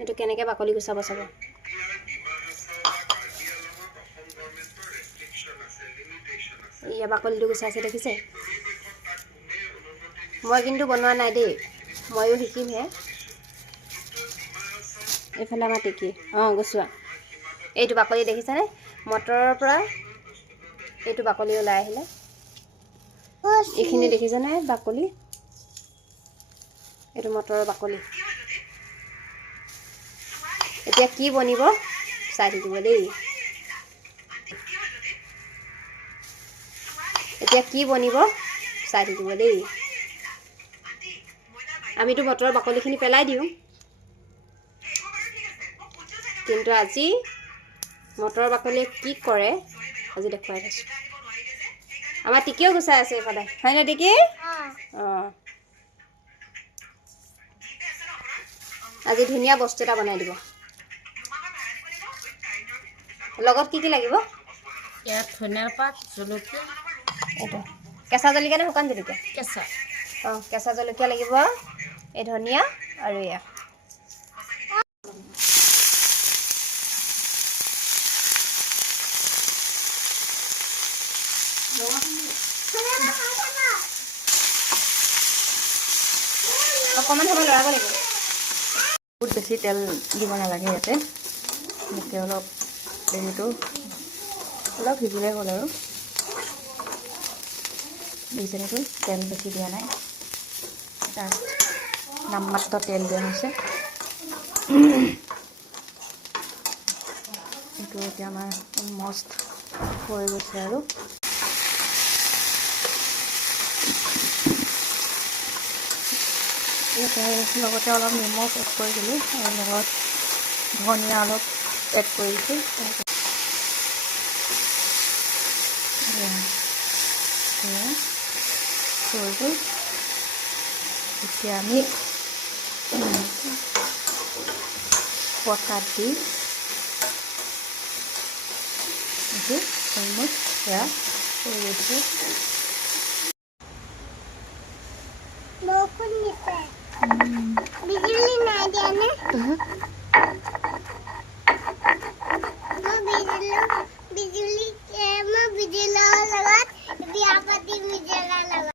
এইটো কেনেকৈ বাকলি গুচাব চাব। ইয়া বাকলিটো গুচাইছে দেখিছে। মই কিন্তু বনোৱা নাই দেই, ময়ো শিকিমহে। এইফালে আমাৰ টিকি গুচোৱা। এইটো বাকলি দেখিছেনে, মটৰৰ পৰা এইটো বাকলি ওলাই আহিলে। এইখিনি দেখিছেনে বাকলি, এইটো মটৰৰ বাকলি। এতিয়া কি বনিব চাই থাকিব দেই। এতিয়া কি বনিব চাই থাকিব দেই। আমিতো মটৰৰ বাকলিখিনি পেলাই দিওঁ, কিন্তু আজি মটৰৰ বাকলিয়ে কি কৰে আজি দেখুৱাই থৈছোঁ। আমাৰ টিকিও গুচাই আছে এইফালে, হয় নাই টিকি? আজি ধুনীয়া বস্তু এটা বনাই দিব। লগত কি কি লাগিব? ইয়াত ধনিয়াৰ পাত, জলকীয়া, এইটো কেঁচা জলকীয়া নে শুকান জলকীয়া? কেঁচা। কেঁচা জলকীয়া লাগিব, এই ধনিয়া আৰু এয়া। অকণমান সময় লৰাব লাগিব। বহুত বেছি তেল দিব নালাগে ইয়াতে, এনেকৈ অলপ হেৰিটো অলপ সিজিলে হ'ল আৰু। দেখিছেনেতো তেল বেছি দিয়া নাই, তাত নামমাত্ৰ তেল দিয়া হৈছে। এইটো এতিয়া আমাৰ মষ্ট হৈ গৈছে আৰু। লগতে অলপ নিমখ এড কৰি দিলোঁ আৰু লগত ধনিয়া অলপ এড কৰি দিছোঁ। হৈ গ'ল। এতিয়া আমি পটাত দি অলমষ্ট সেয়া হৈ গৈছে। বৰষুণ দিছে, বিজুলী নাই দিয়া নে? মই বিজুলীৰ লগত বিয়া পাতিম, বিজুলীৰ লগত।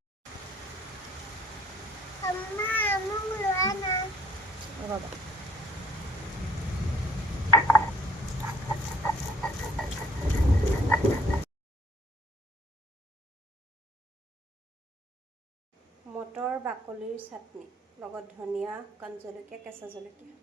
আম্মা মোক লোৱা নাই। ৰ'বা। মটৰ বাকলিৰ চাটনি লগত ধনিয়া, শুকান জলকীয়া, কেঁচা জলকীয়া।